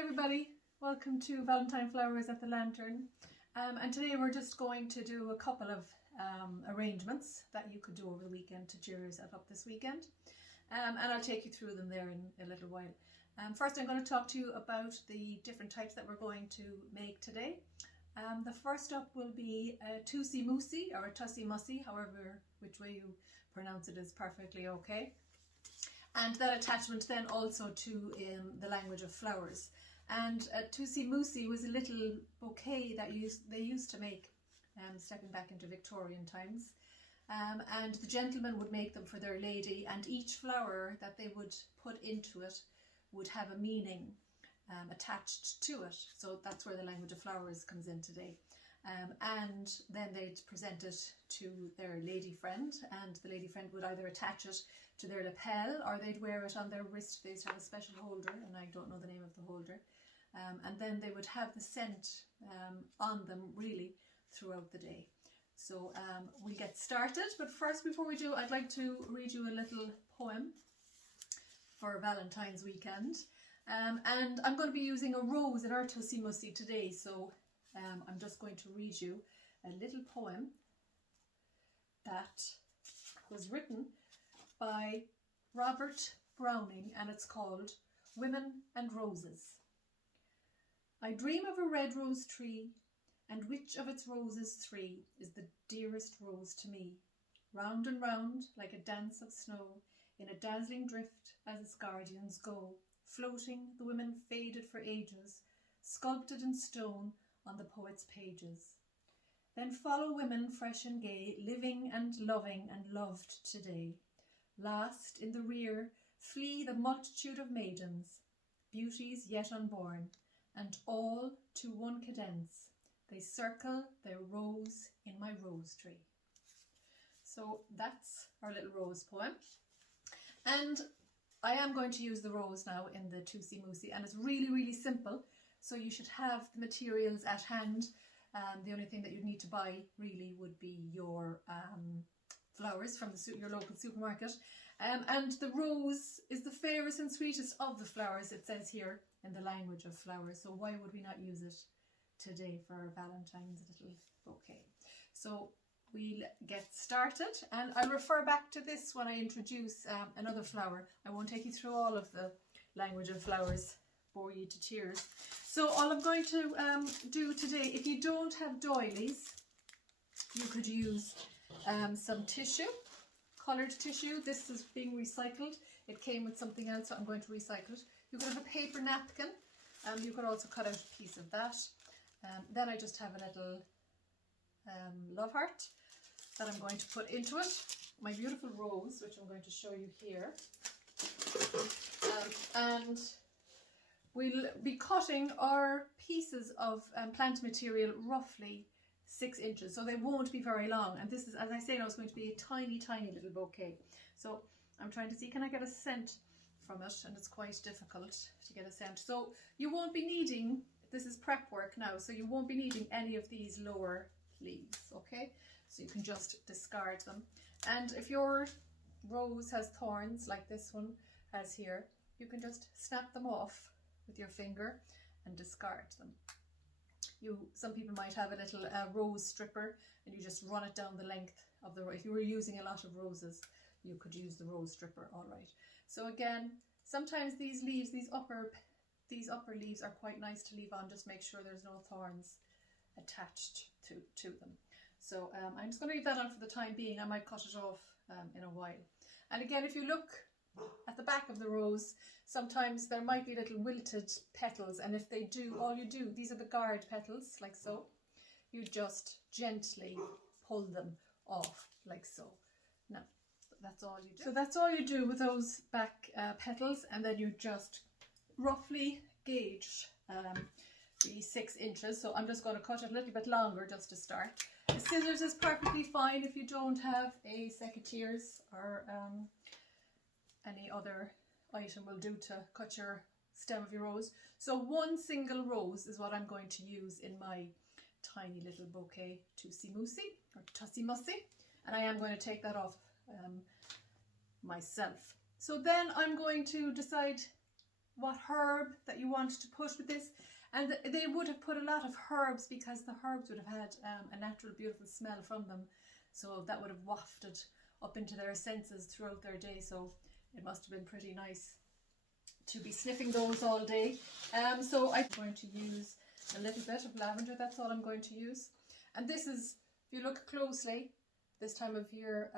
everybody, welcome to Valentine Flowers at the Lantern, and today we're just going to do a couple of arrangements that you could do over the weekend to cheer yourself up this weekend, and I'll take you through them there in a little while. First I'm going to talk to you about the different types that we're going to make today. The first up will be a tussie moussie or a tussie mussy, however which way you pronounce it is perfectly okay. And that attachment then also to the language of flowers. And a tussie moussie was a little bouquet that they used to make, stepping back into Victorian times. And the gentlemen would make them for their lady, and each flower that they would put into it would have a meaning attached to it. So that's where the language of flowers comes in today. And then they'd present it to their lady friend, and the lady friend would either attach it to their lapel or they'd wear it on their wrist. They used to have a special holder, and I don't know the name of the holder. And then they would have the scent on them really throughout the day. So we'll get started, but first, before we do, I'd like to read you a little poem for Valentine's weekend. And I'm going to be using a rose in our tussie mussy today, so I'm just going to read you a little poem that was written by Robert Browning, and it's called Women and Roses. I dream of a red rose tree, and which of its roses three is the dearest rose to me? Round and round, like a dance of snow, in a dazzling drift as its guardians go, floating, the women faded for ages, sculpted in stone on the poet's pages. Then follow women fresh and gay, living and loving and loved today. Last, in the rear, flee the multitude of maidens, beauties yet unborn, and all to one cadence, they circle their rose in my rose tree. So that's our little rose poem. And I am going to use the rose now in the tussie moussie, and it's really, really simple. So you should have the materials at hand. The only thing that you'd need to buy really would be your flowers from your local supermarket. And the rose is the fairest and sweetest of the flowers, it says here in the language of flowers. So why would we not use it today for Valentine's little bouquet? So we'll get started, and I'll refer back to this when I introduce another flower. I won't take you through all of the language of flowers, bore you to tears. So all I'm going to do today, if you don't have doilies, you could use some tissue, coloured tissue. This is being recycled. It came with something else, so I'm going to recycle it. You could have a paper napkin. You could also cut out a piece of that. Then I just have a little love heart that I'm going to put into it. My beautiful rose, which I'm going to show you here. And we'll be cutting our pieces of plant material roughly 6 inches, so they won't be very long. And this is, as I say now, it's going to be a tiny, tiny little bouquet. So I'm trying to see, can I get a scent from it? And it's quite difficult to get a scent. So you won't be needing, this is prep work now, so you won't be needing any of these lower leaves, okay? So you can just discard them. And if your rose has thorns like this one has here, you can just snap them off with your finger and discard them. Some people might have a little rose stripper, and you just run it down the length of the rose. If you were using a lot of roses, you could use the rose stripper, all right. So again, sometimes these leaves, these upper leaves are quite nice to leave on. Just make sure there's no thorns attached to them. So I'm just going to leave that on for the time being. I might cut it off in a while. And again, if you look at the back of the rose, sometimes there might be little wilted petals, and if they do, all you do, these are the guard petals, like so, you just gently pull them off, like so. Now, that's all you do. So that's all you do with those back petals, and then you just roughly gauge the 6 inches. So I'm just going to cut it a little bit longer just to start. The scissors is perfectly fine if you don't have a secateurs or any other item will do to cut your stem of your rose. So one single rose is what I'm going to use in my tiny little bouquet tussie moussie or tussie mussy, and I am going to take that off myself. So then I'm going to decide what herb that you want to put with this. And they would have put a lot of herbs because the herbs would have had a natural beautiful smell from them. So that would have wafted up into their senses throughout their day. So it must have been pretty nice to be sniffing those all day. So I'm going to use a little bit of lavender. That's all I'm going to use. And this is, if you look closely, this time of year,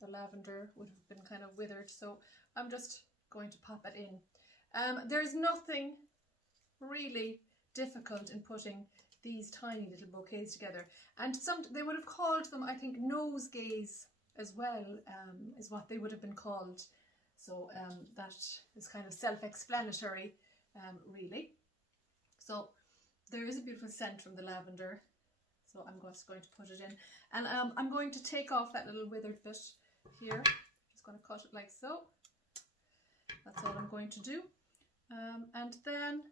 the lavender would have been kind of withered. So I'm just going to pop it in. There's nothing really difficult in putting these tiny little bouquets together, and they would have called them, I think, nosegays as well, is what they would have been called. So that is kind of self-explanatory, really. So there is a beautiful scent from the lavender, so I'm just going to put it in, and I'm going to take off that little withered bit here. Just going to cut it like so. That's all I'm going to do, and then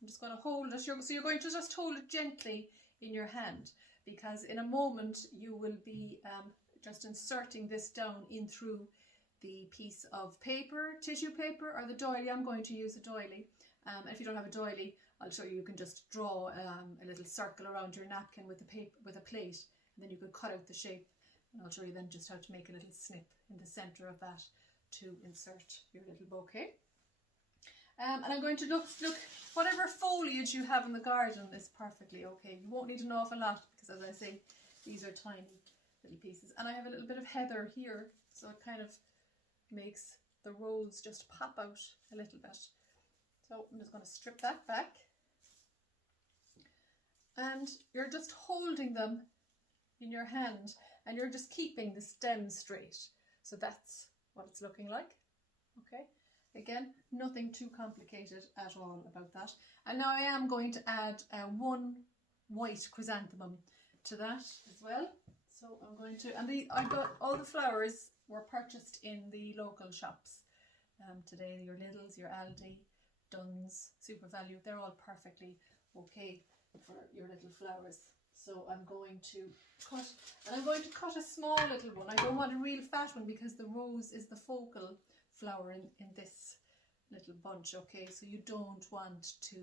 I'm just going to hold it. So you're going to just hold it gently in your hand, because in a moment you will be just inserting this down in through the piece of paper, tissue paper, or the doily. I'm going to use a doily. If you don't have a doily, I'll show you. You can just draw a little circle around your napkin with a plate, and then you could cut out the shape. And I'll show you then just how to make a little snip in the center of that to insert your little bouquet. And I'm going to look, whatever foliage you have in the garden is perfectly okay. You won't need an awful lot because, as I say, these are tiny little pieces. And I have a little bit of heather here, so it kind of makes the rose just pop out a little bit. So I'm just going to strip that back. And you're just holding them in your hand, and you're just keeping the stem straight. So that's what it's looking like. Okay. Again, nothing too complicated at all about that. And now I am going to add one white chrysanthemum to that as well. So I'm going to, and I got all the flowers were purchased in the local shops today. Your Lidl's, your Aldi, Dunn's, Super Value, they're all perfectly okay for your little flowers. So I'm going to cut, and I'm going to cut a small little one. I don't want a real fat one because the rose is the focal flower in this little bunch, okay? So you don't want to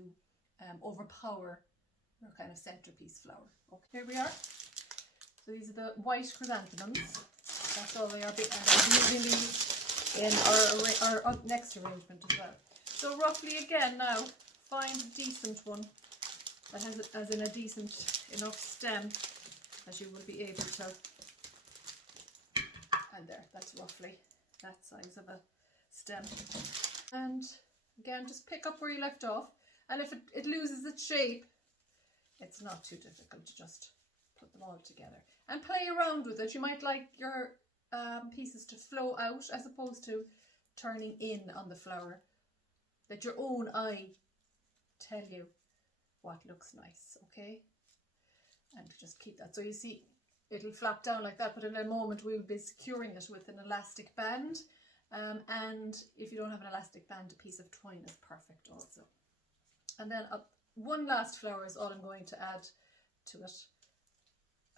overpower your kind of centerpiece flower. Okay, here we are. So these are the white chrysanthemums. That's all they are. And I'm using these in our next arrangement as well. So roughly again now, find a decent one that has, as in a decent enough stem as you will be able to. And there, that's roughly that size of a stem. And again, just pick up where you left off, and if it loses its shape, it's not too difficult to just put them all together and play around with it. You might like your pieces to flow out as opposed to turning in on the flower. Let your own eye tell you what looks nice, okay? And just keep that. So you see, it'll flap down like that, but in a moment we'll be securing it with an elastic band. And if you don't have an elastic band, a piece of twine is perfect also. And then one last flower is all I'm going to add to it.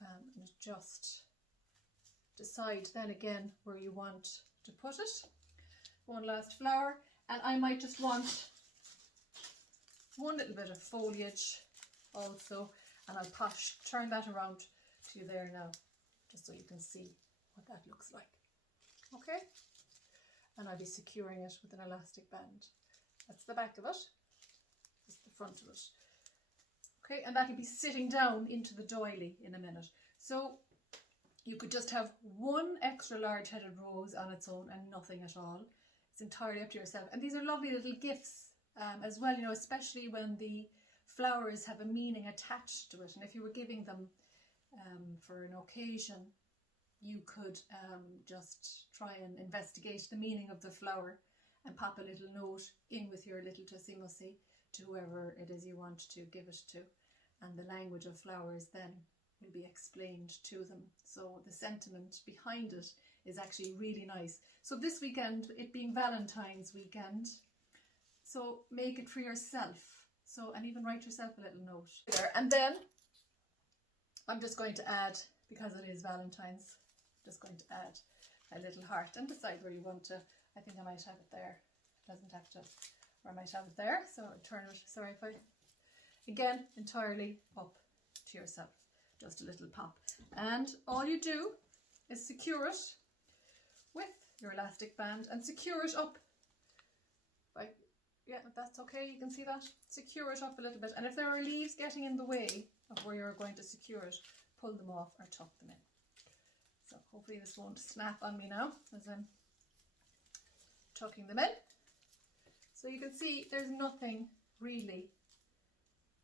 And just decide then again where you want to put it. One last flower, and I might just want one little bit of foliage also, and I'll turn that around to you there now, just so you can see what that looks like. Okay? And I'll be securing it with an elastic band. That's the back of it. That's the front of it. Okay, and that'll be sitting down into the doily in a minute. So you could just have one extra large headed rose on its own and nothing at all. It's entirely up to yourself. And these are lovely little gifts as well, you know, especially when the flowers have a meaning attached to it. And if you were giving them for an occasion, you could just try and investigate the meaning of the flower and pop a little note in with your little tussie-mussy to whoever it is you want to give it to. And the language of flowers then will be explained to them. So the sentiment behind it is actually really nice. So this weekend, it being Valentine's weekend, so make it for yourself. So, and even write yourself a little note there. And then I'm just going to add, because it is Valentine's, just going to add a little heart and decide where you want to. I think I might have it there. It doesn't have to, or I might have it there, so turn it, sorry if I, again, entirely up to yourself, just a little pop. And all you do is secure it with your elastic band and secure it up. Like, yeah, that's okay, you can see that. Secure it up a little bit, and if there are leaves getting in the way of where you're going to secure it, pull them off or tuck them in. So hopefully this won't snap on me now as I'm tucking them in. So you can see there's nothing really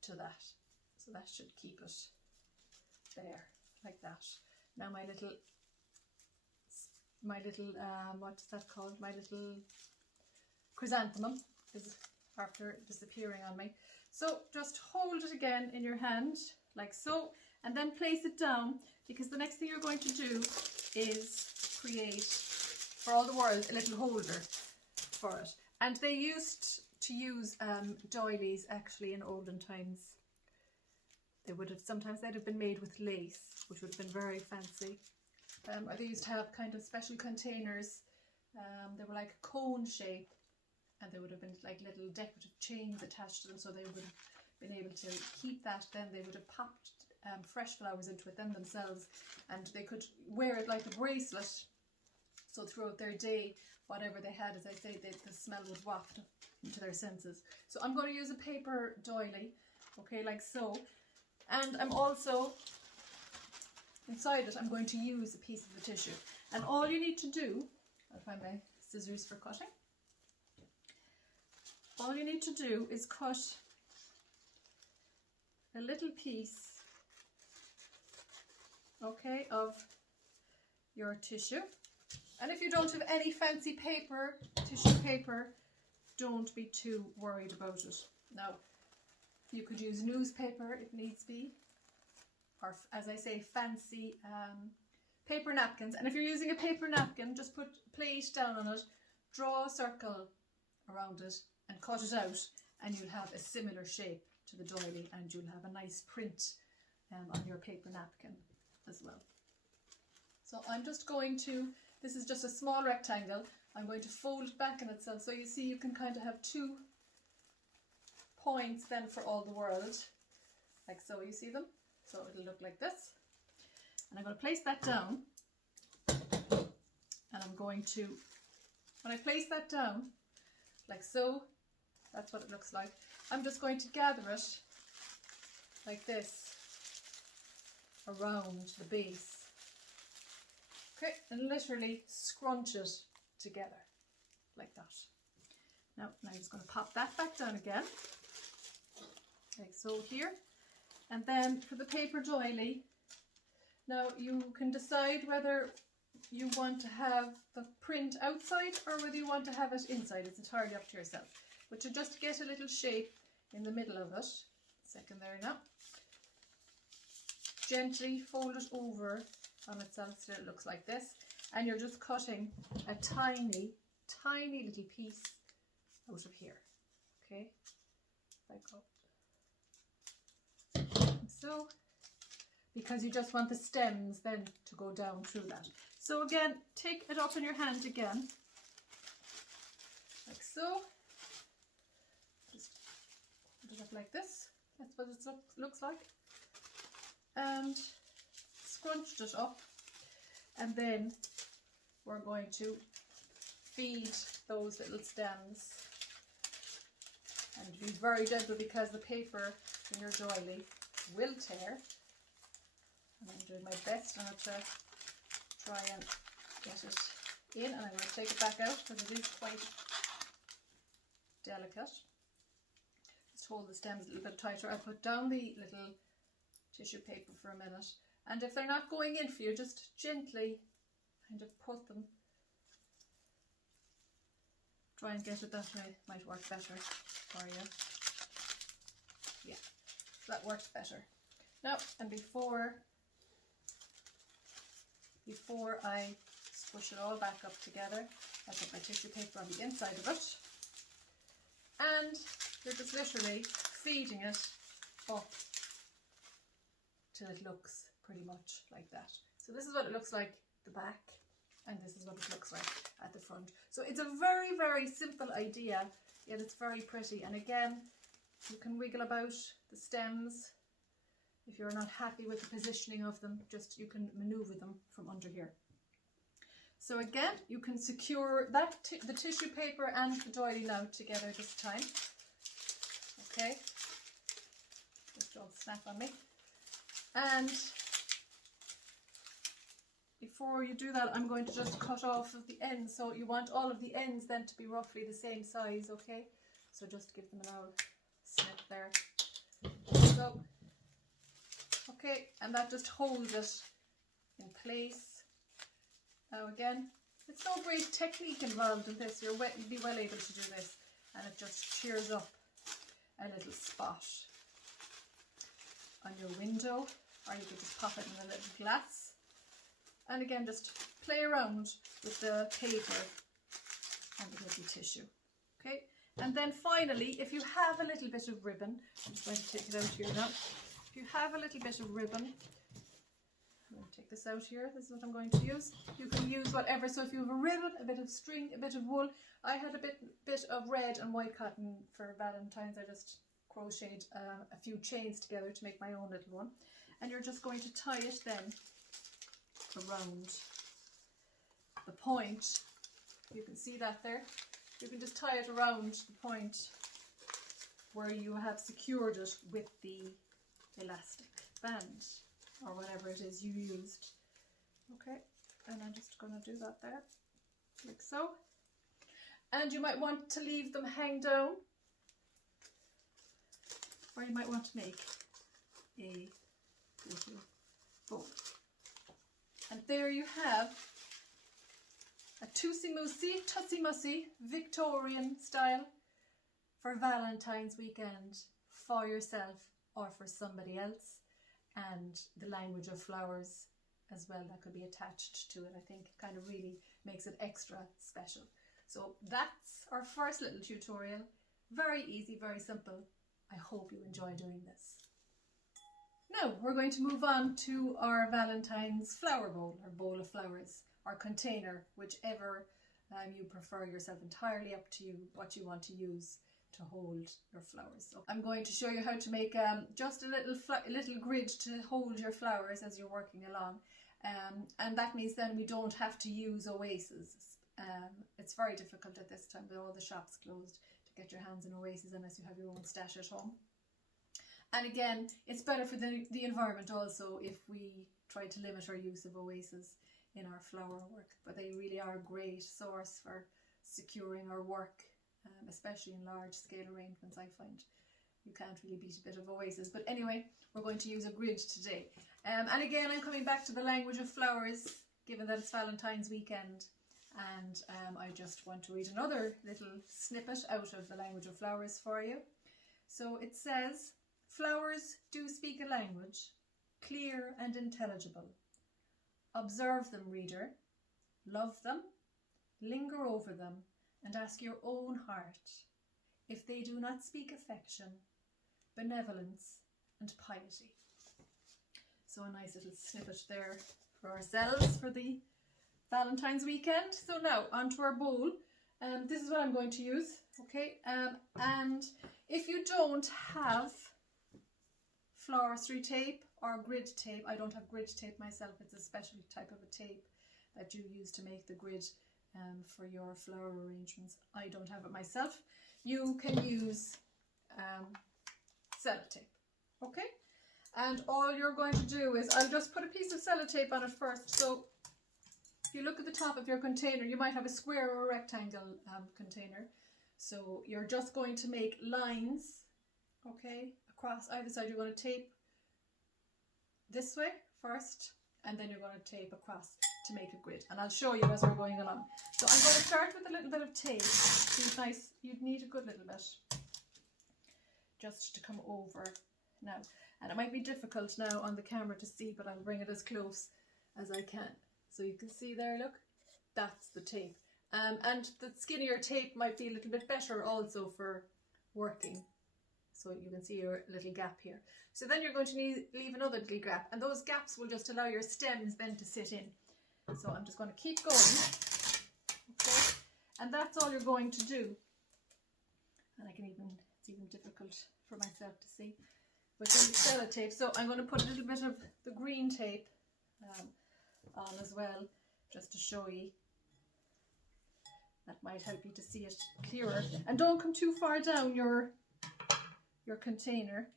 to that. So that should keep it there, like that. Now my little what's that called? My little chrysanthemum is after disappearing on me. So just hold it again in your hand, like so, and then place it down, because the next thing you're going to do is create, for all the world, a little holder for it. And they used to use doilies actually in olden times. They would have, sometimes they'd have been made with lace, which would have been very fancy. Or they used to have kind of special containers. They were like a cone shape, and there would have been like little decorative chains attached to them, so they would have been able to keep that. Then they would have popped fresh flowers into it then themselves, and they could wear it like a bracelet, so throughout their day, whatever they had, as I say, the smell would waft into their senses. So I'm going to use a paper doily, okay, like so, and I'm also, inside it, I'm going to use a piece of the tissue, and all you need to do, I'll find my scissors for cutting, all you need to do is cut a little piece, okay, of your tissue. And if you don't have any fancy paper, tissue paper, don't be too worried about it. Now, you could use newspaper if needs be, or as I say, fancy paper napkins. And if you're using a paper napkin, just put plate down on it, draw a circle around it and cut it out, and you'll have a similar shape to the doily, and you'll have a nice print on your paper napkin as well. So I'm just going to, this is just a small rectangle, I'm going to fold it back in itself, so you see you can kind of have 2 points then for all the world, like so, you see them? So it'll look like this. And I'm going to place that down, and I'm going to, when I place that down, like so, that's what it looks like. I'm just going to gather it like this around the base. Okay, and literally scrunch it together like that. Now I'm just going to pop that back down again, like so here. And then for the paper doily, now you can decide whether you want to have the print outside or whether you want to have it inside. It's entirely up to yourself. But to just get a little shape in the middle of it, second there now, gently fold it over on itself so it looks like this, and you're just cutting a tiny, tiny little piece out of here, okay, like so, because you just want the stems then to go down through that. So again, take it up in your hand again, like so, just put it up like this, that's what it looks like, and scrunched it up, and then we're going to feed those little stems, and be very gentle because the paper in your doily will tear. And I'm doing my best now to try and get it in, and I'm going to take it back out because it is quite delicate. Just hold the stems a little bit tighter. I'll put down the little tissue paper for a minute, and if they're not going in for you, just gently kind of put them, try and get it that way, might work better for you. Yeah, that works better. Now, and before I squish it all back up together, I put my tissue paper on the inside of it, and you're just literally feeding it up till it looks pretty much like that. So this is what it looks like at the back, and this is what it looks like at the front. So it's a very, very simple idea yet it's very pretty. And again, you can wiggle about the stems. If you're not happy with the positioning of them, just you can maneuver them from under here. So again, you can secure that the tissue paper and the doily now together this time. Okay, just don't snap on me. And before you do that, I'm going to just cut off of the ends. So you want all of the ends then to be roughly the same size, okay? So just give them an old snip there. So, okay, and that just holds it in place. Now again, it's no great technique involved in this. You'll be well able to do this, and it just cheers up a little spot on your window, or you could just pop it in a little glass. And again, just play around with the paper and the little tissue. Okay, and then finally, if you have a little bit of ribbon, I'm just going to take it out here now. If you have a little bit of ribbon, I'm going to take this out here. This is what I'm going to use. You can use whatever. So if you have a ribbon, a bit of string, a bit of wool. I had a bit of red and white cotton for Valentine's. I just crocheted a few chains together to make my own little one. And you're just going to tie it then around the point. You can see that there. You can just tie it around the point where you have secured it with the elastic band or whatever it is you used. Okay, and I'm just going to do that there, like so. And you might want to leave them hang down, or you might want to make a little bow. And there you have a tussy mussy Victorian style for Valentine's weekend for yourself or for somebody else, and the language of flowers as well that could be attached to it. I think it kind of really makes it extra special. So that's our first little tutorial. Very easy, very simple. I hope you enjoy doing this. Now we're going to move on to our Valentine's flower bowl, or bowl of flowers, or container, whichever you prefer yourself. Entirely up to you what you want to use to hold your flowers. So I'm going to show you how to make just a little grid to hold your flowers as you're working along, and that means then we don't have to use oases. It's very difficult at this time with all the shops closed to get your hands in oases unless you have your own stash at home. And again, it's better for the environment also if we try to limit our use of oases in our flower work. But they really are a great source for securing our work, especially in large scale arrangements. I find you can't really beat a bit of oasis. But anyway, we're going to use a grid today. And again, I'm coming back to the language of flowers, given that it's Valentine's weekend. And I just want to read another little snippet out of the language of flowers for you. So it says, flowers do speak a language, clear and intelligible. Observe them, reader, love them, linger over them, and ask your own heart if they do not speak affection, benevolence, and piety. So a nice little snippet there for ourselves for the Valentine's weekend. So now onto our bowl. This is what I'm going to use, okay? And if you don't have floristry tape or grid tape, I don't have grid tape myself, it's a special type of a tape that you use to make the grid for your flower arrangements. I don't have it myself. You can use sellotape, okay? And all you're going to do is, I'll just put a piece of sellotape on it first. So if you look at the top of your container, you might have a square or a rectangle container. So you're just going to make lines, okay, across either side. You're going to tape this way first, and then you're going to tape across to make a grid. And I'll show you as we're going along. So I'm going to start with a little bit of tape. It's nice. You'd need a good little bit just to come over now. And it might be difficult now on the camera to see, but I'll bring it as close as I can. So you can see there, look, that's the tape. And the skinnier tape might be a little bit better also for working. So you can see your little gap here. So then you're going to leave another little gap, and those gaps will just allow your stems then to sit in. So I'm just going to keep going, okay? And that's all you're going to do. and it's even difficult for myself to see with the sellotape. So I'm going to put a little bit of the green tape on as well, just to show you. That might help you to see it clearer. And don't come too far down your container.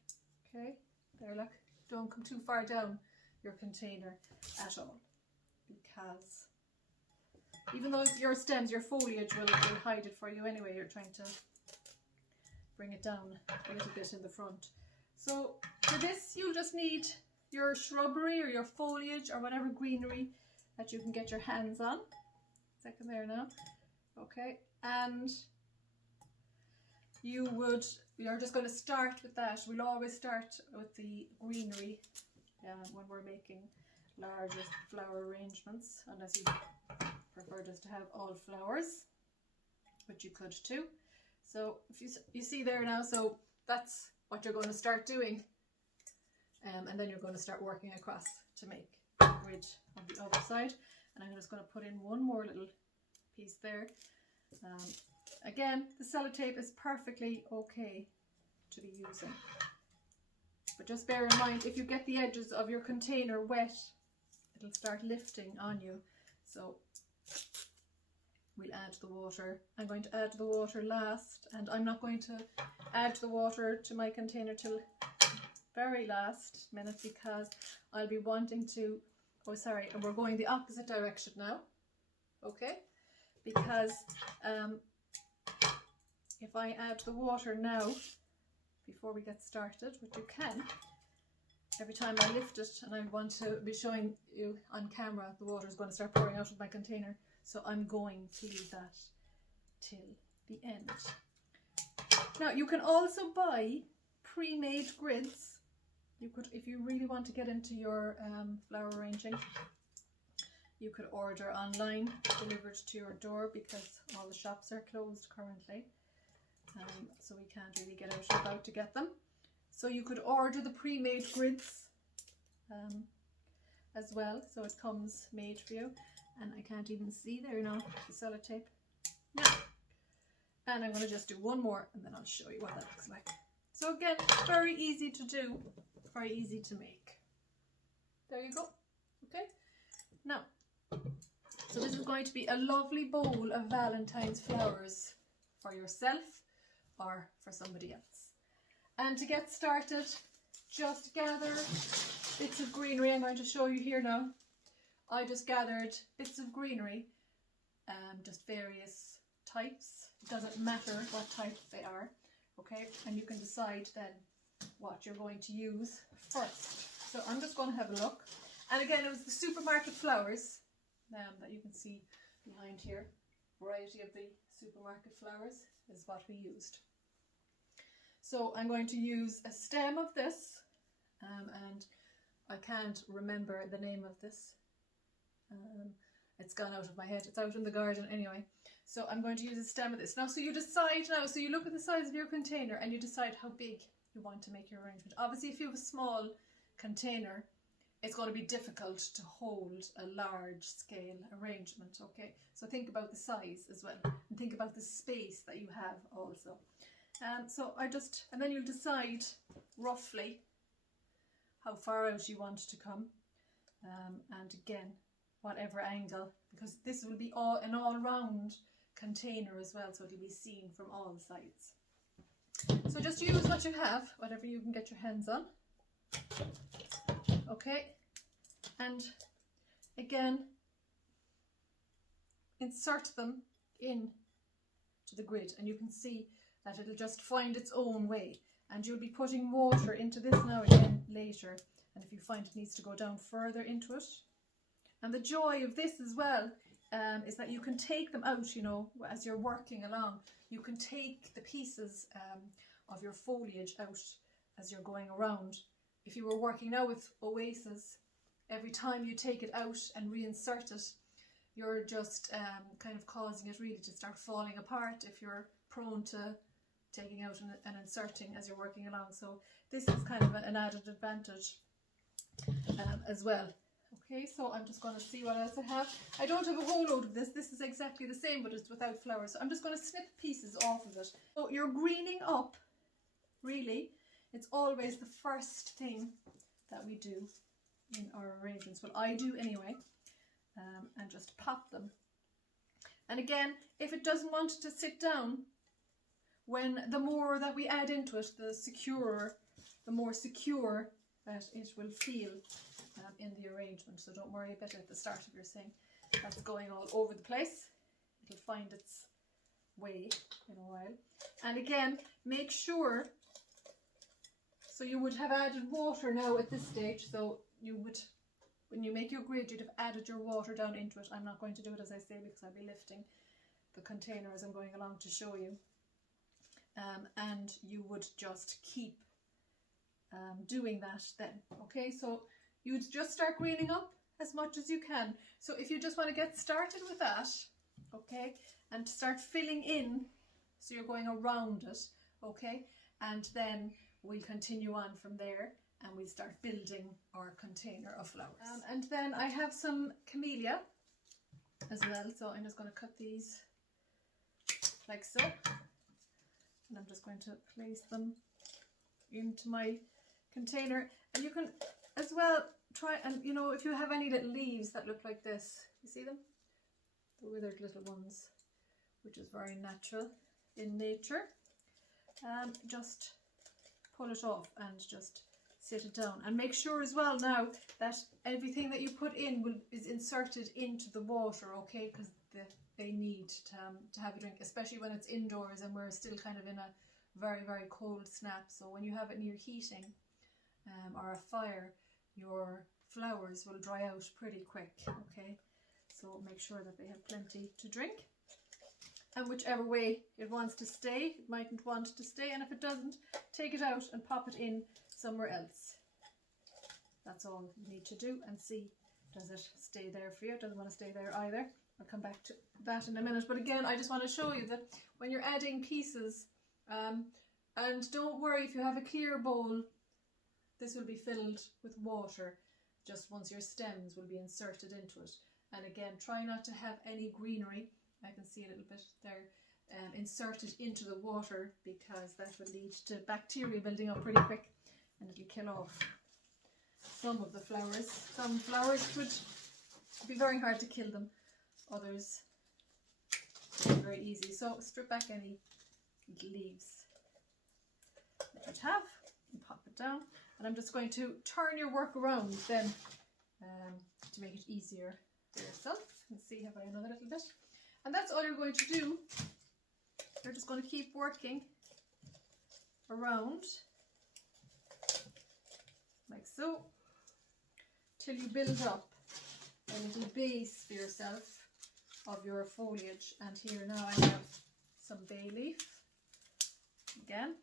Okay, there, look. Don't come too far down your container at all, because even though your stems, your foliage will hide it for you anyway. You're trying to bring it down a little bit in the front. So for this, you'll just need your shrubbery or your foliage or whatever greenery that you can get your hands on. Second there now. Okay, and you're just going to start with that. We'll always start with the greenery when we're making larger flower arrangements, unless you prefer just to have all flowers, which you could too. So if you see there now, so that's what you're going to start doing, and then you're going to start working across to make the grid on the other side. And I'm just going to put in one more little piece there. Again, the sellotape is perfectly okay to be using, but just bear in mind, if you get the edges of your container wet, it'll start lifting on you. So we'll add the water. I'm going to add the water last, and I'm not going to add the water to my container till very last minute, because I'll be wanting to, oh sorry, and we're going the opposite direction now, okay? Because if I add the water now, before we get started, which you can, every time I lift it, and I want to be showing you on camera, the water is going to start pouring out of my container. So I'm going to leave that till the end. Now you can also buy pre-made grids. You could, if you really want to get into your flower arranging, you could order online, delivered to your door, because all the shops are closed currently. So we can't really get out and about to get them. So you could order the pre-made grids as well. So it comes made for you. And I can't even see there now, the sellotape. No. And I'm going to just do one more, and then I'll show you what that looks like. So again, very easy to do, very easy to make. There you go. Okay. Now, so this is going to be a lovely bowl of Valentine's flowers for yourself or for somebody else. And to get started, just gather bits of greenery. I'm going to show you here now. I just gathered bits of greenery, just various types. It doesn't matter what type they are, okay? And you can decide then what you're going to use first. So I'm just going to have a look. And again, it was the supermarket flowers that you can see behind here. Variety of the supermarket flowers is what we used. So I'm going to use a stem of this, and I can't remember the name of this. It's gone out of my head. It's out in the garden anyway. So I'm going to use a stem of this. Now, so you decide now, so you look at the size of your container and you decide how big you want to make your arrangement. Obviously, if you have a small container, it's going to be difficult to hold a large scale arrangement, okay? So think about the size as well, and think about the space that you have also. And then you'll decide roughly how far out you want to come, and again, whatever angle, because this will be an all-round container as well, so it'll be seen from all sides. So just use what you have, whatever you can get your hands on. Okay, and again, insert them in to the grid, and you can see that it'll just find its own way, and you'll be putting water into this now again later, and if you find it needs to go down further into it. And the joy of this as well is that you can take them out, you know, as you're working along. You can take the pieces of your foliage out as you're going around. If you were working now with Oasis, every time you take it out and reinsert it, you're just kind of causing it really to start falling apart if you're prone to taking out and inserting as you're working along. So this is kind of an added advantage as well. Okay, so I'm just going to see what else I have. I don't have a whole load of this. This is exactly the same, but it's without flowers. So I'm just going to snip pieces off of it. So you're greening up, really. It's always the first thing that we do in our arrangements. Well, I do anyway. And just pop them. And again, if it doesn't want to sit down, the more that we add into it, the more secure that it will feel in the arrangement. So don't worry about it at the start of your thing. That's going all over the place. It'll find its way in a while. And again, make sure, so you would have added water now at this stage, so you would, when you make your grid, you'd have added your water down into it. I'm not going to do it as I say because I'll be lifting the container as I'm going along to show you. And you would just keep doing that then. Okay, so you would just start greening up as much as you can. So if you just want to get started with that, okay, and start filling in, so you're going around it, okay, and then we'll continue on from there and we'll start building our container of flowers. And then I have some camellia as well, so I'm just going to cut these like so, and I'm just going to place them into my container. And you can as well try, and you know, if you have any little leaves that look like this, you see them, the withered little ones, which is very natural in nature, just pull it off and just sit it down. And make sure as well now that everything that you put in is inserted into the water, okay, because they need to have a drink, especially when it's indoors and we're still kind of in a very, very cold snap. So when you have it near heating or a fire, your flowers will dry out pretty quick, okay? So make sure that they have plenty to drink. And whichever way it wants to stay, it mightn't want to stay, and if it doesn't, take it out and pop it in somewhere else. That's all you need to do, and see, does it stay there for you? It doesn't want to stay there either. I'll come back to that in a minute, but again, I just want to show you that when you're adding pieces, and don't worry if you have a clear bowl, this will be filled with water just once your stems will be inserted into it. And again, try not to have any greenery, I can see a little bit there, inserted into the water, because that will lead to bacteria building up pretty quick and it'll kill off some of the flowers. Some flowers would be very hard to kill them, others very easy. So strip back any leaves that you'd have and pop it down. And I'm just going to turn your work around then to make it easier for yourself. And see, have I another little bit? And that's all you're going to do. You're just going to keep working around like so till you build up a little base for yourself of your foliage. And here now I have some bay leaf. Again,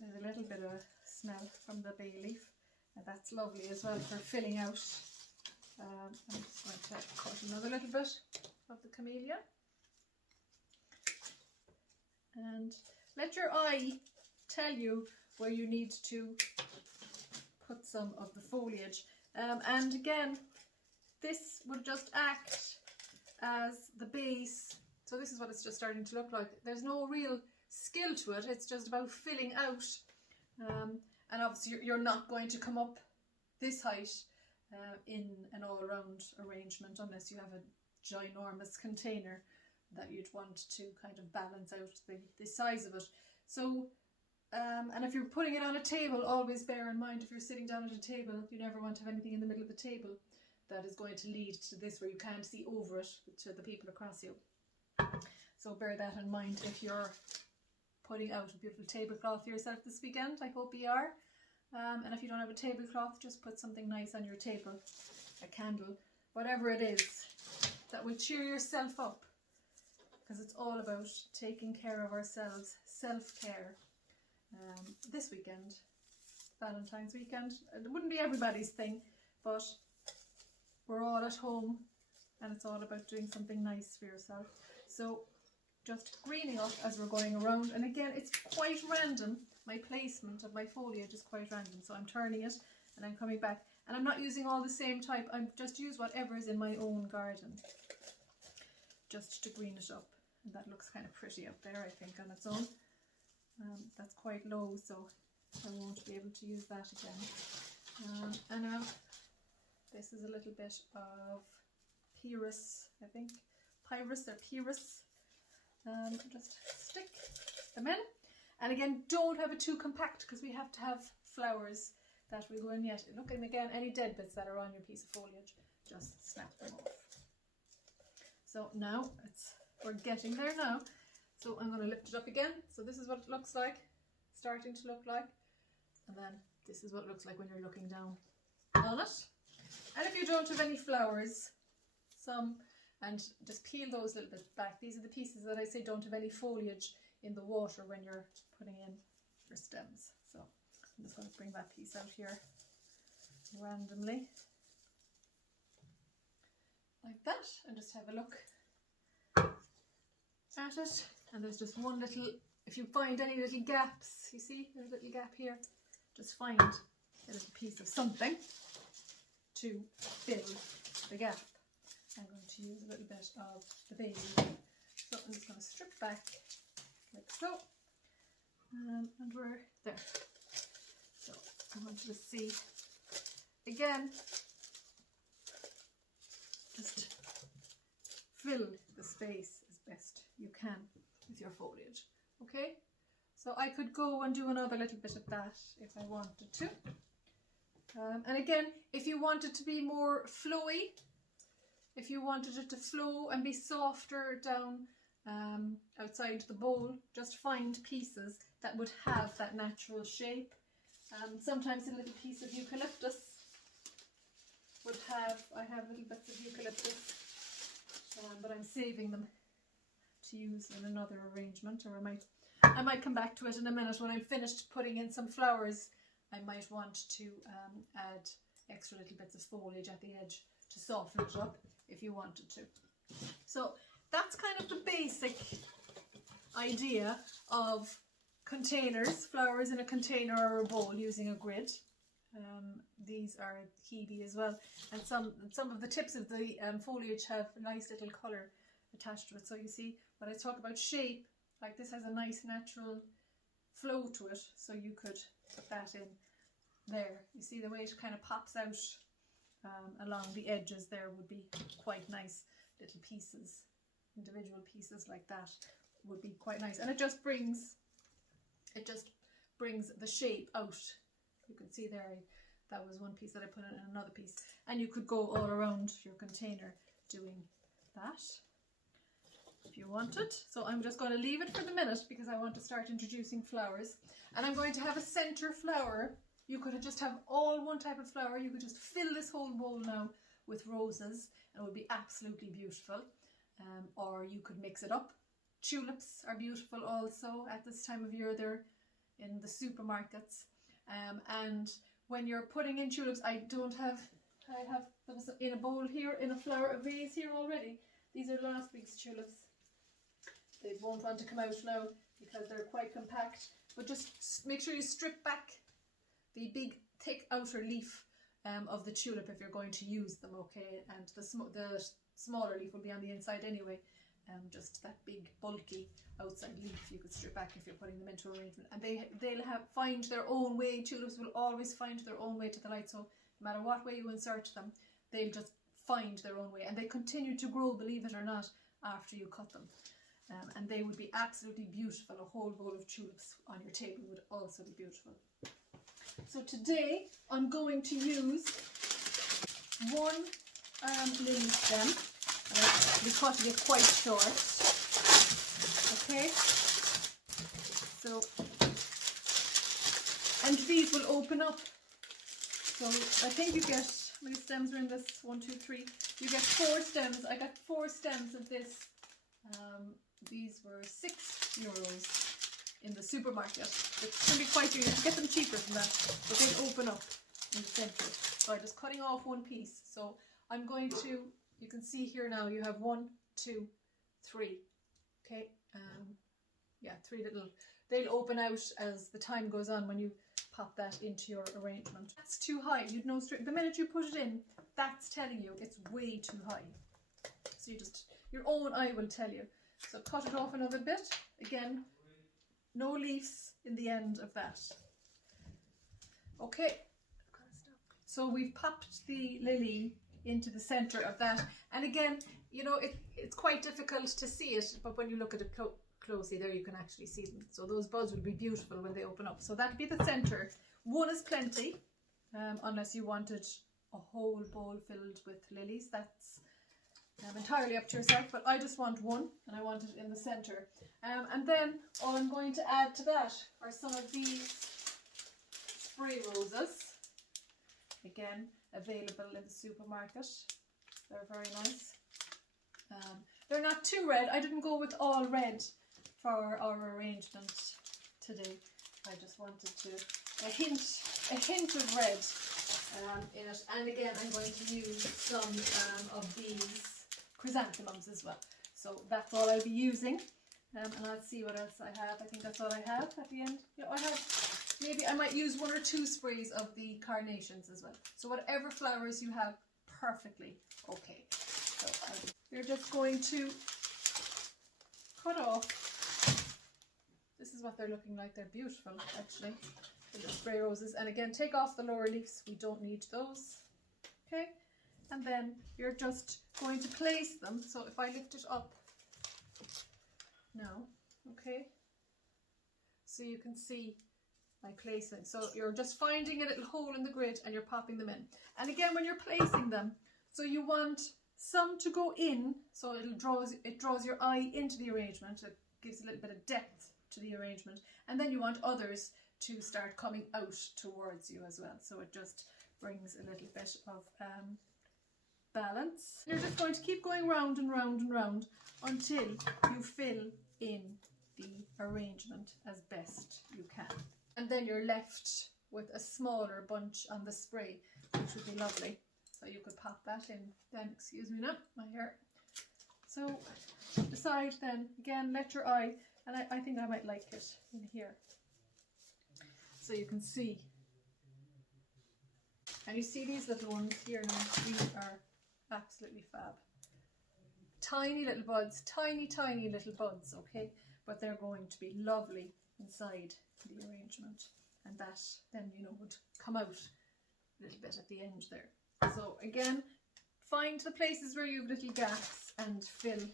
there's a little bit of smell from the bay leaf, and that's lovely as well for filling out. I'm just going to cut another little bit of the camellia, and let your eye tell you where you need to put some of the foliage. And again, this will just act as the base. So this is what it's just starting to look like. There's no real skill to it, it's just about filling out. And obviously you're not going to come up this height in an all-round arrangement unless you have a ginormous container that you'd want to kind of balance out the size of it. So and if you're putting it on a table, always bear in mind, if you're sitting down at a table, you never want to have anything in the middle of the table that is going to lead to this where you can't see over it to the people across you. So bear that in mind if you're putting out a beautiful tablecloth for yourself this weekend. I hope you are. And if you don't have a tablecloth, just put something nice on your table, a candle, whatever it is that will cheer yourself up, because it's all about taking care of ourselves, self-care. This weekend, Valentine's weekend, it wouldn't be everybody's thing, but we're all at home and it's all about doing something nice for yourself. So just greening up as we're going around, and again, it's quite random. My placement of my foliage is quite random, so I'm turning it and I'm coming back. And I'm not using all the same type, I've just used whatever is in my own garden, just to green it up. And that looks kind of pretty up there, I think, on its own. That's quite low, so I won't be able to use that again. And now this is a little bit of Pyrus, I think. Pyrus or Pyrus. Just stick them in. And again, don't have it too compact because we have to have flowers that will go in yet. Look, and again, any dead bits that are on your piece of foliage, just snap them off. So now we're getting there now. So I'm going to lift it up again. So this is what it looks like, starting to look like. And then this is what it looks like when you're looking down on it. And if you don't have any flowers, and just peel those a little bit back. These are the pieces that I say don't have any foliage in the water when you're putting in your stems. So I'm just going to bring that piece out here randomly, like that, and just have a look at it. And there's just one little, if you find any little gaps, you see there's a little gap here, just find a little piece of something to fill the gap. I'm going to use a little bit of the baby. So I'm just going to strip back like so. And we're there. So I want you to see, again, just fill the space as best you can with your foliage. Okay? So I could go and do another little bit of that if I wanted to. And again, if you want it to be more flowy, if you wanted it to flow and be softer down outside the bowl, just find pieces that would have that natural shape. Sometimes a little piece of eucalyptus would have, I have little bits of eucalyptus, but I'm saving them to use in another arrangement, or I might come back to it in a minute when I'm finished putting in some flowers. I might want to add extra little bits of foliage at the edge to soften it up if you wanted to. So that's kind of the basic idea of containers, flowers in a container or a bowl using a grid. These are Hebe as well, and some of the tips of the foliage have a nice little colour attached to it. So you see, when I talk about shape, like this has a nice natural flow to it, so you could put that in there. You see the way it kind of pops out along the edges there would be quite nice little pieces, individual pieces like that would be quite nice, and it just brings the shape out. You can see there, that was one piece that I put in another piece, and you could go all around your container doing that if you wanted. So I'm just going to leave it for the minute because I want to start introducing flowers, and I'm going to have a center flower. You could just have all one type of flower. You could just fill this whole bowl now with roses and it would be absolutely beautiful. Or you could mix it up. Tulips are beautiful also at this time of year. They're in the supermarkets. And when you're putting in tulips, I have them in a bowl here, in a vase here already. These are last week's tulips. They won't want to come out now because they're quite compact. But just make sure you strip back the big thick outer leaf of the tulip if you're going to use them, okay? And the smaller leaf will be on the inside anyway. Just that big bulky outside leaf you could strip back if you're putting them into arrangement. And they'll find their own way. Tulips will always find their own way to the light, so no matter what way you insert them, they'll just find their own way. And they continue to grow, believe it or not, after you cut them. And they would be absolutely beautiful. A whole bowl of tulips on your table would also be beautiful. So today I'm going to use one lily stem, and I'll be cutting it quite short. Okay, so, and these will open up. So I think you get, how many stems are in this? 1, 2, 3. You get 4 stems. I got 4 stems of this. These were €6 in the supermarket. It can be quite good. You can get them cheaper than that, but they open up in the centre. So I'm just cutting off one piece. So I'm going to, you can see here now you have 1, 2, 3. Okay, yeah, 3 little, they'll open out as the time goes on when you pop that into your arrangement. That's too high. You'd know straight the minute you put it in, that's telling you it's way too high. So your own eye will tell you. So cut it off another bit. Again, no leaves in the end of that. Okay, so we've popped the lily into the center of that. And again, you know, it's quite difficult to see it, but when you look at it closely there, you can actually see them. So those buds will be beautiful when they open up. So that'll be the center. One is plenty, unless you wanted a whole bowl filled with lilies. That's entirely up to yourself, but I just want one, and I want it in the center. And then all I'm going to add to that are some of these spray roses. Again, available in the supermarket. They're very nice. They're not too red. I didn't go with all red for our arrangement today. I just wanted a hint of red in it. And again, I'm going to use some of these chrysanthemums as well. So that's all I'll be using. And let's see what else I have. I think that's all I have at the end. Yeah, maybe I might use 1 or 2 sprays of the carnations as well. So whatever flowers you have, perfectly okay. So you're just going to cut off. This is what they're looking like. They're beautiful, actually. The spray roses. And again, take off the lower leaves. We don't need those. Okay. And then you're just going to place them. So if I lift it up now, okay, so you can see my placing. So you're just finding a little hole in the grid and you're popping them in. And again, when you're placing them, so you want some to go in, so it draws your eye into the arrangement. It gives a little bit of depth to the arrangement. And then you want others to start coming out towards you as well. So it just brings a little bit of balance. You're just going to keep going round and round and round until you fill in the arrangement as best you can. And then you're left with a smaller bunch on the spray, which would be lovely. So you could pop that in then. Excuse me now, my hair. So decide then, again, let your eye, and I think I might like it in here. So you can see. And you see these little ones here now, these are absolutely fab. Tiny little buds, tiny little buds, okay? But they're going to be lovely inside the arrangement. And that then, you know, would come out a little bit at the end there. So again, find the places where you have little gaps and fill it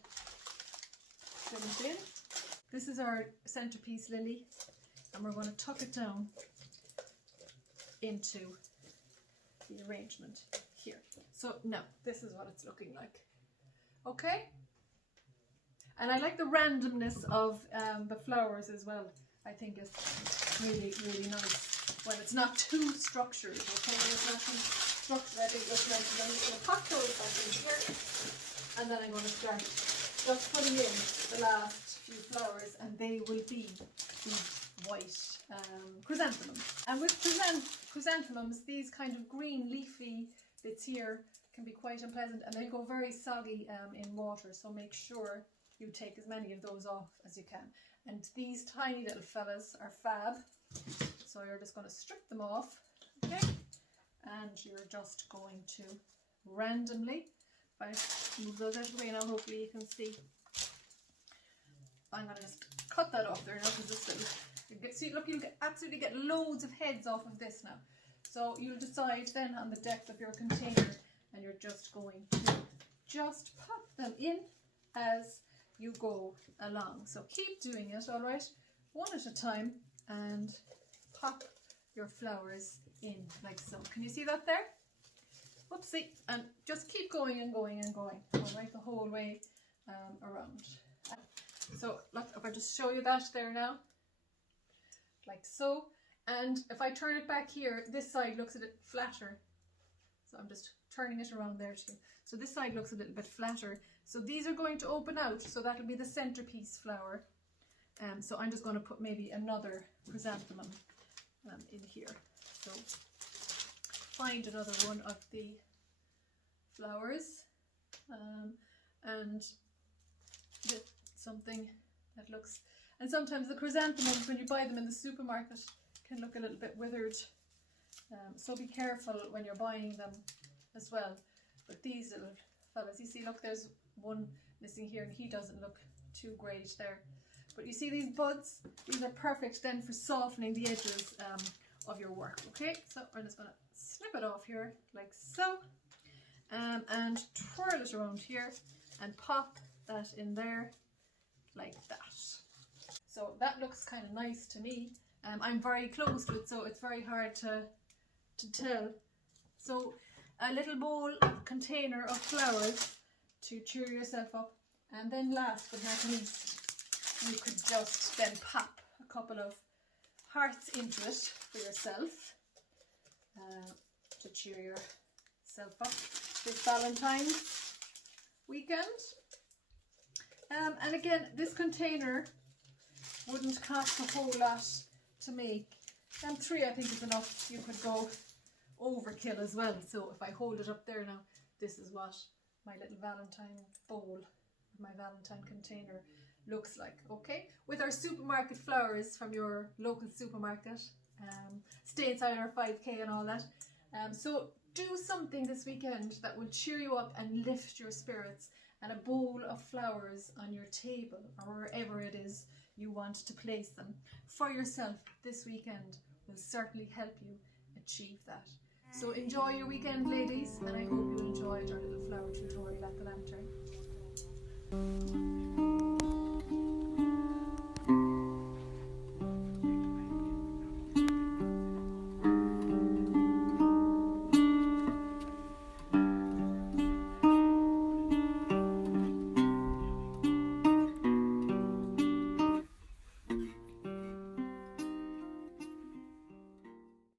in. This is our centerpiece lily, and we're going to tuck it down into the arrangement here. So now this is what it's looking like. Okay, and I like the randomness of the flowers as well. I think it's really nice when it's not too structured. Okay, it's not too structured. I think that's nice. I'm just going to pop those back in here, and then I'm going to start just putting in the last few flowers, and they will be the white chrysanthemums. And with chrysanthemums, these kind of green leafy bits here can be quite unpleasant, and they go very soggy in water, so make sure you take as many of those off as you can. And these tiny little fellas are fab, so you're just going to strip them off, okay? And you're just going to randomly, if I move those out of the way now, hopefully you can see. I'm going to just cut that off there now, because this little, see, look, you'll absolutely get loads of heads off of this now. So you'll decide then on the depth of your container, and you're just going to just pop them in as you go along. So keep doing it, all right, one at a time, and pop your flowers in like so. Can you see that there? Whoopsie. And just keep going and going and going, all right, the whole way around. So look, if I just show you that there now, like so. And if I turn it back here, this side looks a bit flatter. So I'm just turning it around there too. So this side looks a little bit flatter. So these are going to open out. So that'll be the centerpiece flower. So I'm just going to put maybe another chrysanthemum in here. So find another one of the flowers and something that looks. And sometimes the chrysanthemums, when you buy them in the supermarket, can look a little bit withered. So be careful when you're buying them as well. But these little fellas, you see, look, there's one missing here and he doesn't look too great there. But you see these buds, these are perfect then for softening the edges of your work. Okay, so I'm just going to snip it off here like so, and twirl it around here and pop that in there like that. So that looks kind of nice to me. I'm very close to it, so it's very hard to tell. So a little bowl, a container of flowers to cheer yourself up, and then last but not least, you could just then pop a couple of hearts into it for yourself to cheer yourself up this Valentine's weekend. And again, this container wouldn't cost a whole lot to make. And 3 I think is enough. You could go overkill as well. So if I hold it up there now, this is what my little Valentine bowl, my Valentine container looks like. Okay, with our supermarket flowers from your local supermarket, stay inside our 5k and all that. So do something this weekend that will cheer you up and lift your spirits, and a bowl of flowers on your table or wherever it is you want to place them for yourself this weekend will certainly help you achieve that. So enjoy your weekend, ladies, and I hope you enjoyed our little flower tutorial at the lantern.